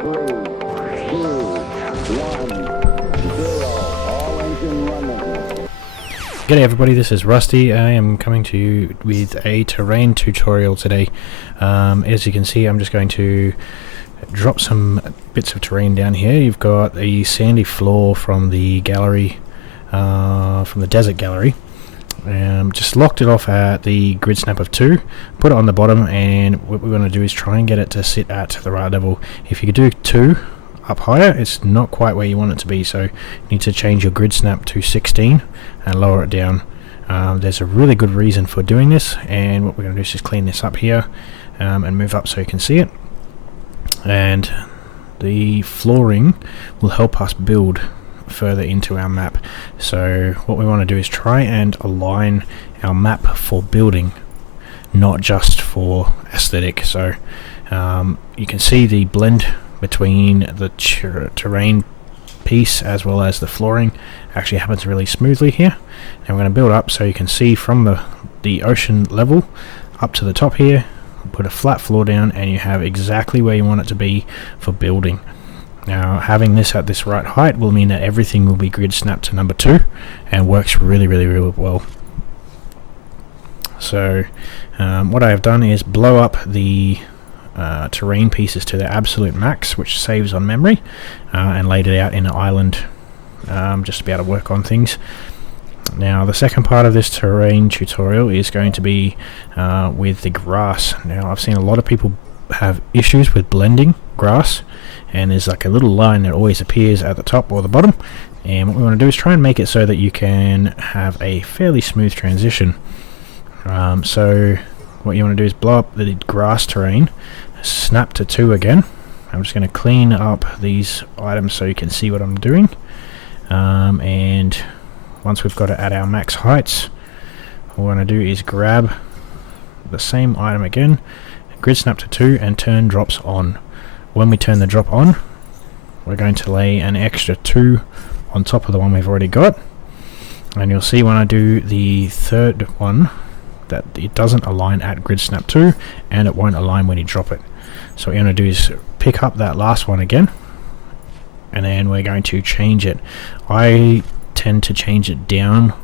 3, 2, 1, 0. All engine running. G'day everybody, this is Rusty. I am coming to you with a terrain tutorial today. As you can see, I'm just going to drop some bits of terrain down here. You've got a sandy floor from the gallery, from the desert gallery. Just locked it off at the grid snap of 2, put it on the bottom, and what we're going to do is try and get it to sit at the right level. If you could do 2 up higher, it's not quite where you want it to be, so you need to change your grid snap to 16 and lower it down. There's a really good reason for doing this, and what we're going to do is just clean this up here and move up so you can see it. And the flooring will help us build further into our map. So what we want to do is try and align our map for building, not just for aesthetic. So you can see the blend between the terrain piece as well as the flooring actually happens really smoothly here. And we're going to build up so you can see from the ocean level up to the top here. Put a flat floor down and you have exactly where you want it to be for building. Now, having this at this right height will mean that everything will be grid snapped to number 2 and works really well. So what I have done is blow up the terrain pieces to their absolute max, which saves on memory, and laid it out in an island just to be able to work on things. Now, the second part of this terrain tutorial is going to be with the grass. Now, I've seen a lot of people have issues with blending grass, and there's like a little line that always appears at the top or the bottom, and what we want to do is try and make it so that you can have a fairly smooth transition. So what you want to do is blow up the grass terrain, snap to 2 again. I'm just going to clean up these items so you can see what I'm doing, and once we've got it at our max heights, what we want to do is grab the same item again, grid snap to 2, and turn drops on. When we turn the drop on, we're going to lay an extra 2 on top of the one we've already got, and you'll see when I do the third one that it doesn't align at grid snap 2 and it won't align when you drop it. So what you're going to do is pick up that last one again, and then we're going to change it. I tend to change it down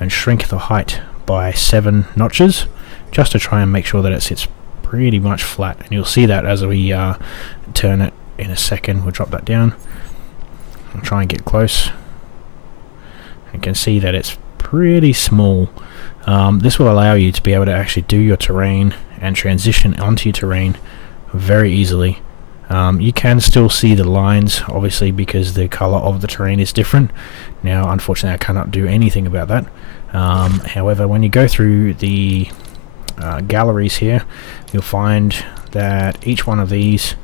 and shrink the height by 7 notches just to try and make sure that it sits pretty much flat, and you'll see that as we turn it in a second. We'll drop that down and try and get close. You can see that it's pretty small. This will allow you to be able to actually do your terrain and transition onto your terrain very easily. You can still see the lines, obviously, because the color of the terrain is different. Now, unfortunately, I cannot do anything about that. However, when you go through the galleries here, you'll find that each one of these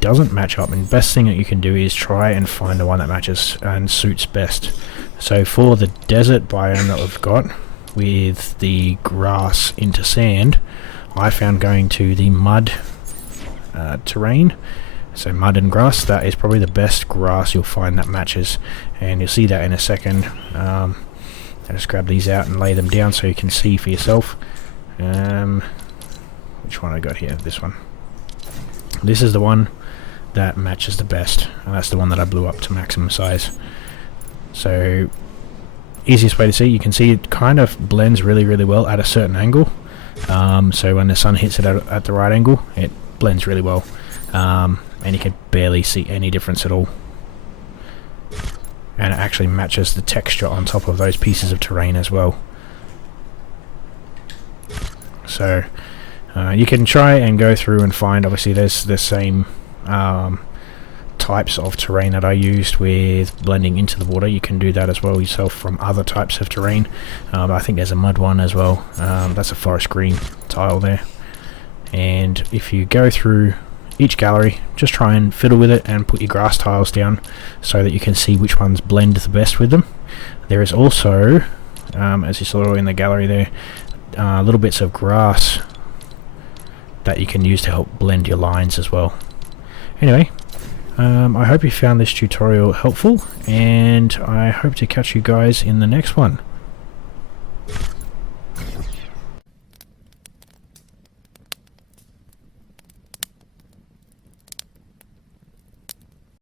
doesn't match up, and the best thing that you can do is try and find the one that matches and suits best. So for the desert biome that we've got with the grass into sand, I found going to the mud terrain, so mud and grass, that is probably the best grass you'll find that matches, and you'll see that in a second. I'll just grab these out and lay them down so you can see for yourself. Which one I got here? This one. This is the one that matches the best, and that's the one that I blew up to maximum size. So easiest way to see, you can see it kind of blends really well at a certain angle. So when the sun hits it at the right angle, it blends really well, and you can barely see any difference at all, and it actually matches the texture on top of those pieces of terrain as well. So you can try and go through and find, obviously there's the same types of terrain that I used with blending into the water. You can do that as well yourself from other types of terrain. I think there's a mud one as well. That's a forest green tile there. And if you go through each gallery, just try and fiddle with it and put your grass tiles down so that you can see which ones blend the best with them. There is also, as you saw in the gallery there, little bits of grass that you can use to help blend your lines as well. Anyway, I hope you found this tutorial helpful, and I hope to catch you guys in the next one.